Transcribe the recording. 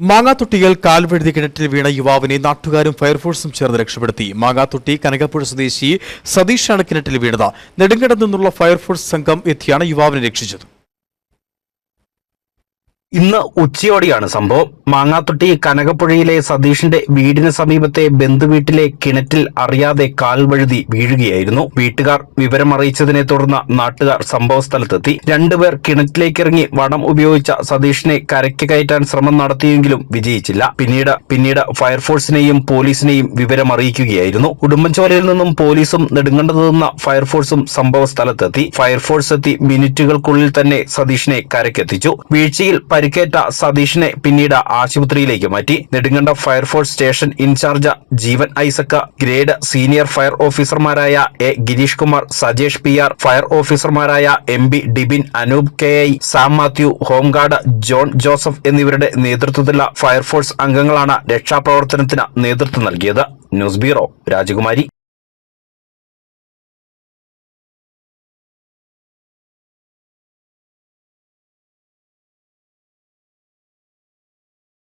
മാങ്ങാത്തൊട്ടിയിൽ കാൽവഴുതി കിണറ്റിൽ വീണ യുവാവിനെ നാട്ടുകാരും ഫയർഫോഴ്സും ചേർന്ന് രക്ഷപ്പെടുത്തി. മാങ്ങാത്തൊട്ടി കനകപ്പുഴ സ്വദേശി സതീഷാണ് കിണറ്റിൽ വീണത്. നെടുങ്കണ്ടത്ത് നിന്നുള്ള ഫയർഫോഴ്സ് സംഘം എത്തിയാണ് യുവാവിനെ രക്ഷിച്ചത്. ഇന്ന് ഉച്ചയോടെയാണ് സംഭവം. മാങ്ങാത്തൊട്ടി കനകപ്പുഴയിലെ സതീഷിന്റെ വീടിന് സമീപത്തെ ബന്ധുവീട്ടിലെ കിണറ്റിൽ അറിയാതെ കാൽവഴുതി വീഴുകയായിരുന്നു. വീട്ടുകാർ വിവരമറിയിച്ചതിനെ തുടർന്ന് നാട്ടുകാർ സംഭവസ്ഥലത്തെത്തി. രണ്ടുപേർ കിണറ്റിലേക്കിറങ്ങി വടം ഉപയോഗിച്ച സതീഷിനെ കരയ്ക്ക് കയറ്റാൻ ശ്രമം നടത്തിയെങ്കിലും വിജയിച്ചില്ല. പിന്നീട് ഫയർഫോഴ്സിനെയും പോലീസിനെയും വിവരമറിയിക്കുകയായിരുന്നു. ഉടുമ്പൻചോലയിൽ നിന്നും പോലീസും നെടുങ്കണ്ടത്ത് നിന്ന് ഫയർഫോഴ്സും സംഭവസ്ഥലത്തെത്തി. ഫയർഫോഴ്സ് എത്തി മിനിറ്റുകൾക്കുള്ളിൽ തന്നെ സതീഷിനെ കരയ്ക്കെത്തിച്ചു. വീഴ്ചയിൽ പരിക്കേറ്റ സതീഷിനെ പിന്നീട് ആശുപത്രിയിലേക്ക് മാറ്റി. Nedumkandam fire force station incharge Jeevan Isaac, grade senior fire ഓഫീസർമാരായ A Gireesh Kumar, Sajesh PR, fire ഓഫീസർമാരായ MB Dibin, Anoop KI, Sam Mathew, home guard John Joseph എന്നിവരുടെ നേതൃത്വത്തിലുള്ള ഫയർഫോഴ്സ് അംഗങ്ങളാണ് രക്ഷാപ്രവർത്തനത്തിന് നേതൃത്വം നൽകിയത്. ന്യൂസ് ബ്യൂറോ, രാജകുമാരി.